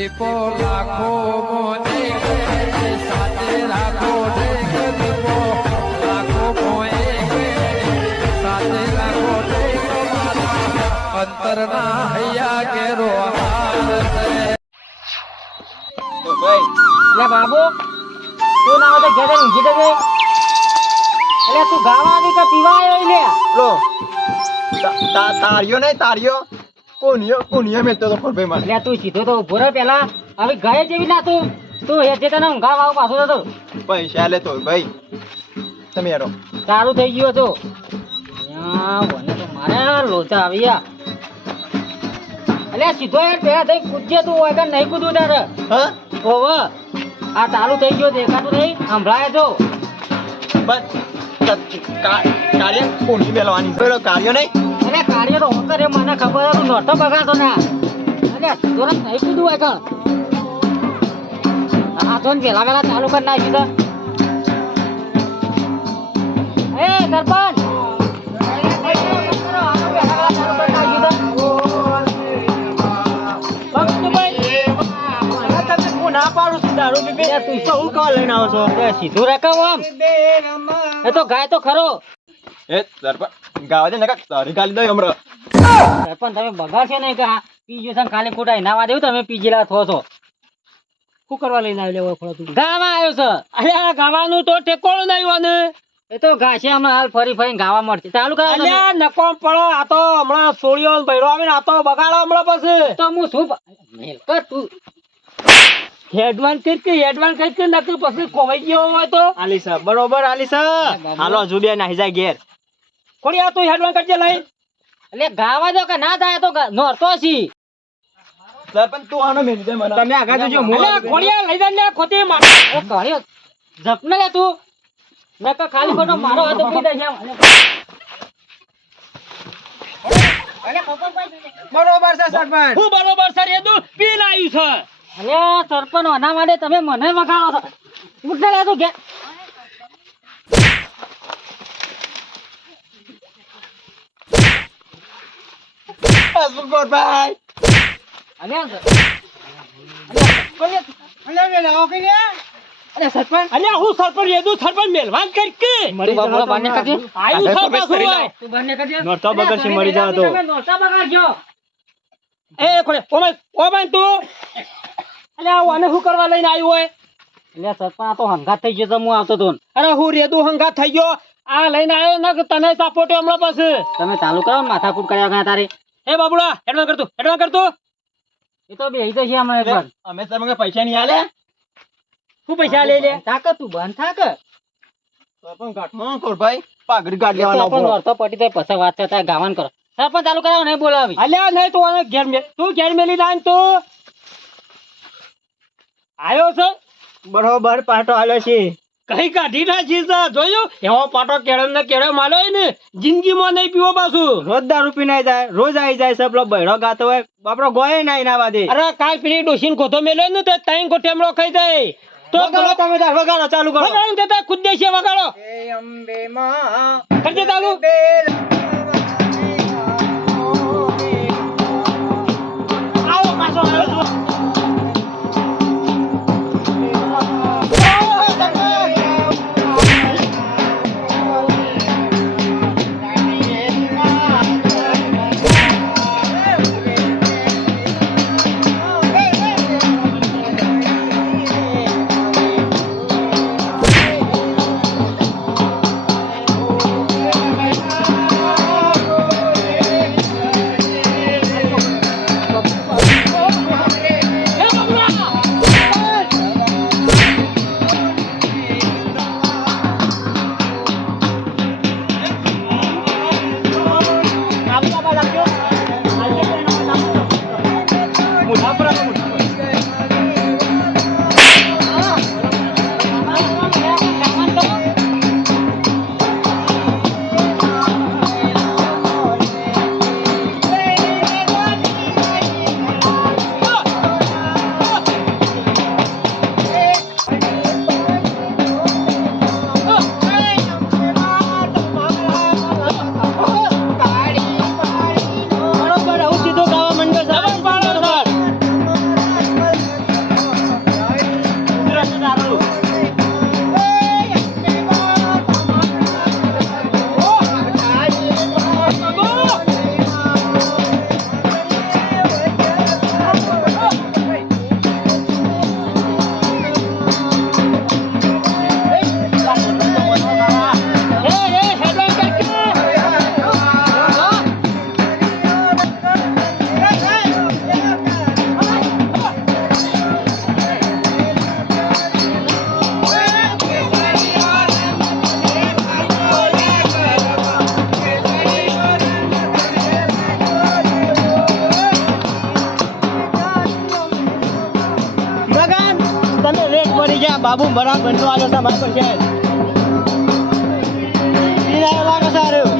દીપો લાખો મોને સાથે રાખો ઢેક દીપો લાખો મોએ સાથે રાખો અંતરના હૈયા કેરો એટલે બાબુ તું ના હોય ઘરે ઊંઘી જજે એટલે તું ગાવાની કે પીવા લે? લો તા- તા- નહીં તારીઓ કોનીયો કોનીયો મેલતો તો મારે એટલે તું સીધો તો ઊભો રહે પેલા. હવે ગયે જેવી ના તું. તું હેઠે તને ઊંઘાવ આવ પાછો તો પૈસા લે તો ભાઈ. તમે યારો સારું થઈ ગયું તો મને તો મારે લોચા આવી યા એટલે સીધો યાર પેલા થઈ કૂદજે તું હોય કે નહીં કૂદવું તારે? હા? ઓવ આ ચાલુ થઈ ગયો દેખાતું નહીં. સંભળાય તો. બસ. કાર્ય કોની પેલો કાર્ય નહીં? અરે કાર્ય તો હું કરે મને ખબર હતું નોટો બગાડતો ના. અરે તુરંત નહીં કીધું હોય કણ આ તો ને પેલા પેલા ચાલુ કરી નાખી તો. એ સરપંચ! સીધું રકાવ આમ. એ તો ગાય તો ખરો. એ સરપંચ. ગાવા દે નકા તારી ગાલી દો હમણાં. સરપંચ તમે બગાડશો નહીં કે પીજો છે ખાલી ખોટા એના દેવું તમે પીજેલા થો છો. શું કરવા લઈને આવ્યો લેવો તું? ગાવા આવ્યો છે. અરે ગાવાનું તો ટેકોળું નહીં હોને એ તો ગાશે હમણાં હાલ ફરી ફરી ગાવા મળશે. ચાલુ કરો તમે. નકો પડો. આ તો હમણાં સોળીઓ ભૈરો આવે ને આ તો બગાડો હમણાં પછી. તો હું શું મેલકત તું. એડવાન્સ કઈ કે એડવાન્સ કઈ કે નકર પછી ખોવાઈ ગયો હોય તો? આલી બરોબર આલી સર હાલો જુબિયા નાહી જાય ઘેર. કોડી આ તું એડવાન્સ કરજે લઈ એટલે ગાવા દો કે ના થાય તો નોરતો છી. સરપંચ તું આનો મેલી મને. તમે આગળ જોજો અલ્યા કોડિયા લઈ જાય ને ખોટી માં એ કર્યો જપને લે તું. કા ખાલી ખોટો મારો હાથ પી દે છે બરોબર છે સરપંચ. હું બરોબર સર એ તું પી લાવ્યું છે. અરે સરપંચ આના માટે તમે મને વગાડો છો. ઉઠને લે તું ઘેર ભાઈ અરે અલ્યા હું. સરપંચ? એ તું સરપંચ મેલવાન કર કે? તું. આયુ હોય. બંને. નોરતા મરી. એ અલ્યા આને શું કરવા લઈને આવ્યું હોય? એટલે સરપંચ આ તો હંગાત થઈ ગયો તો હું આવતો તો અરે હું રેદુ હંગાત થઈ ગયો. આ લઈને આવ્યો ને તને સાપોટ્યો હમણાં પછી? તમે ચાલુ કરો ને માથાકૂટ કર્યા ગયા તારે. એ બાબુડા એડવાન્સ કરતો એડવાન્સ કરતો એ તો બેહી તો અમે એકવાર. અમે સર મને પૈસા નહીં આલે. શું પૈસા લે લે થાક તું બંધ થાક. સરપંચ કાઢમાં કોર ભાઈ? પાઘડી ગાડ લેવાનો સરપંચ વર્તો પટી જાય પછી વાત કરતા ગાવાન કરો. સરપંચ ચાલુ કરાવો નહીં બોલાવી. અલ્યા નહીં તું આને ઘેર મે તું ઘેર મેલી લાઈન તું. આયો છે? બરોબર પાટો આલ્યો છે. કઈ કાઢી નાખી છે? જોયું? એવો પાટો કેળમ ને કેળમ માલ્યો ને જિંદગીમાં નહીં પીવો પાછું. રોજ દારૂ પીને જાય રોજ આવી જાય છે પેલો બૈરો ગાતો હોય. બાપડો ગોય ના એના વાદે અરે કાલ પેલી ડોસીન ગોથો મેલ્યો ને તો ત્રણ ગોઠેમડો ખાઈ જાય. તો વગાડો તમે તાર વગાડો ચાલુ કરો. વગાડો ને તે ખુદ દેશે વગાડો. અંબે માં કરજે ચાલુ આવો પાછો આવ્યો પડી ગયા. બાબુ બરાબર બનવા આવ્યો તમારે પણ છે. સારું.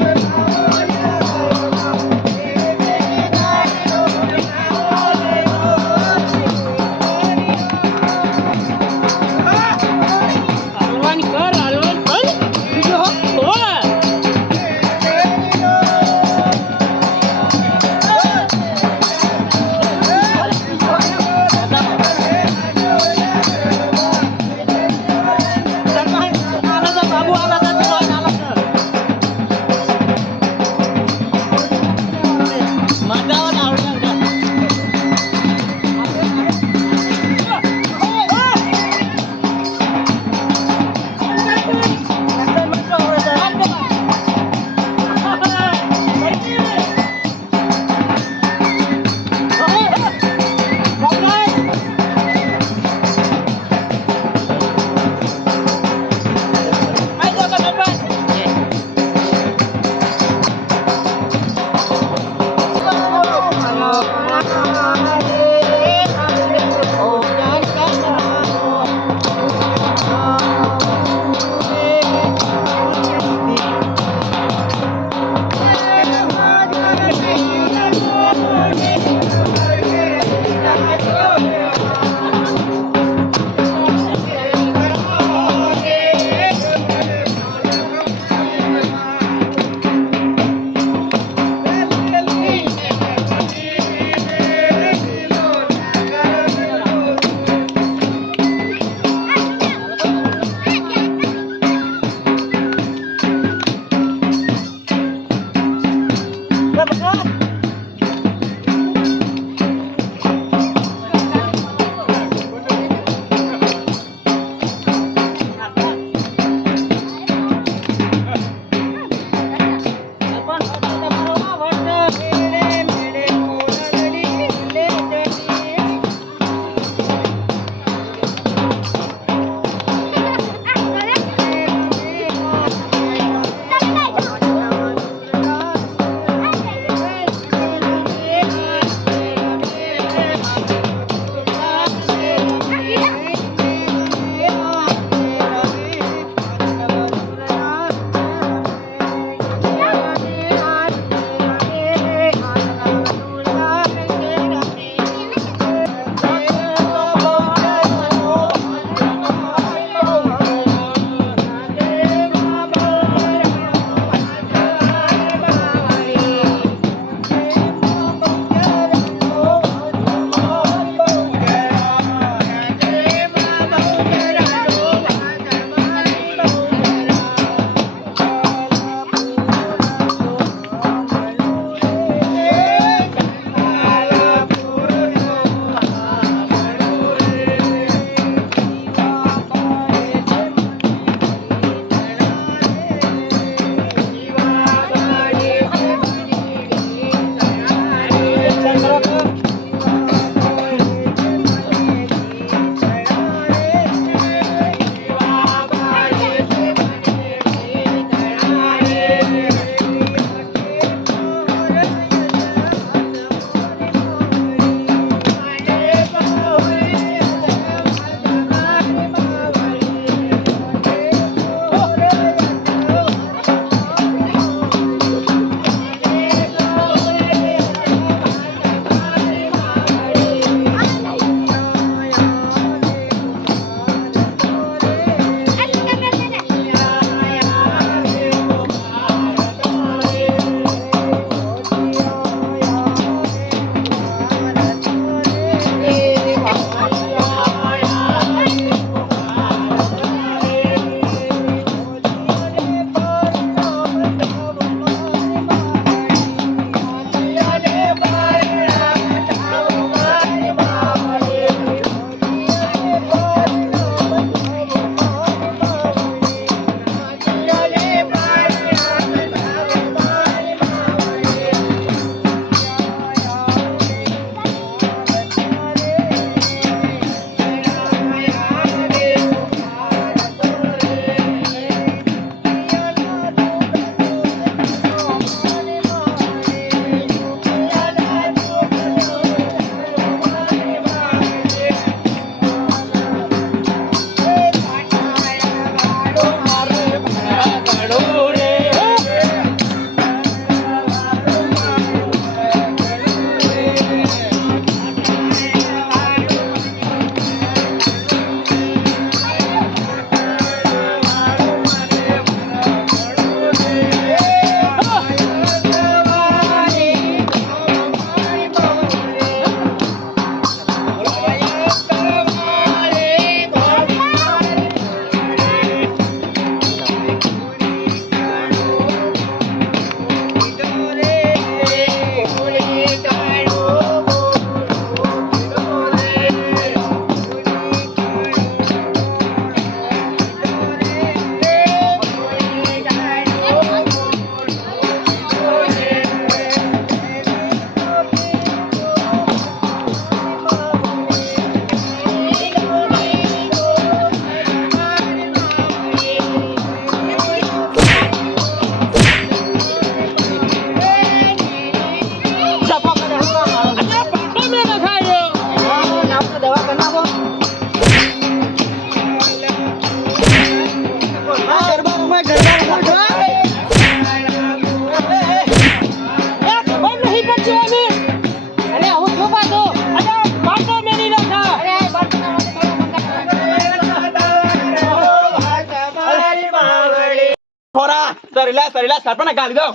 ગાલી દો.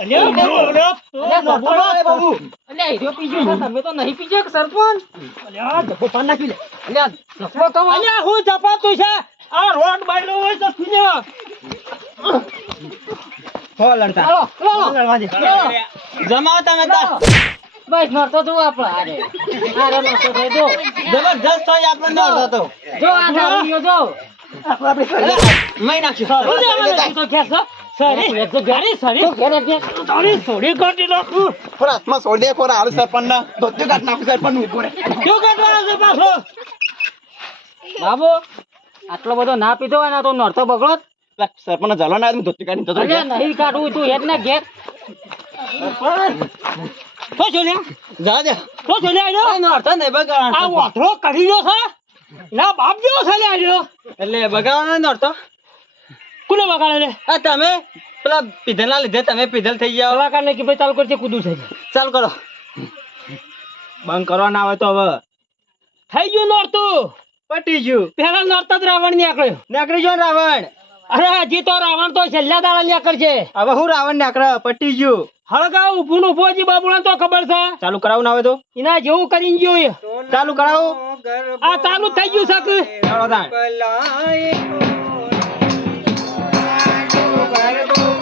બાબુ. અલ્યા હીરો પીજો તમે તો નહીં પીજો કે સરપંચ? અલ્યા ડબ્બો પાન નાખી લે. અલ્યા ડબ્બો તો અલ્યા હું જપાતું છે? આ રોડ બાયલો હોય તો પીજો હો લડતા. ચાલો ચાલો ચાલો જમાવો તમે તાર બસ નડતો તું આપણે. અરે અરે નડતો થઈ જો. જબરજસ્ત હોય આપણને અડધો તો. જો આ દારૂડિયો જો. મય નાખ્યો શું તો ઘેર છો? બાબુ આટલો બધો ના પીધો હોય ને તો નડતો બગડો સરપંચ જલો ના ધોતી કાઢી જતો નહીં કાઢવું તું હેડ ને ઘેર જા દે આ બગાડવાનો કાઢી લ્યો છે? ના બાપ જેવો છે આયો. એટલે બગાડવાનો નોરતો. કોને બગાડે રે? આ તમે? પેલા પીધલ ના લીધે તમે પીધલ થઈ જાઓ કલાકાર ને કે ભાઈ ચાલુ કરજે કૂદું જાય ચાલુ કરો. બંધ કરવા ના આવે તો હવે. થઈ ગયું નોરતું. પટી ગયું. પેલા નોરતા જ રાવણ નીકળ્યો. નીકળી ગયો ને રાવણ? અરે હજી તો રાવણ તો છેલ્લા દાડા નીકળશે. હવે હું રાવણ નીકળે? પટી ગયું. હળગા ઉભું ઊભો જી હજી તો ખબર છે. ચાલુ કરાવું ના આવે તો? એના જેવું કરી ગયું ચાલુ કરાવું? આ ચાલુ થઈ ગયું છે કે? ચાલો તાણ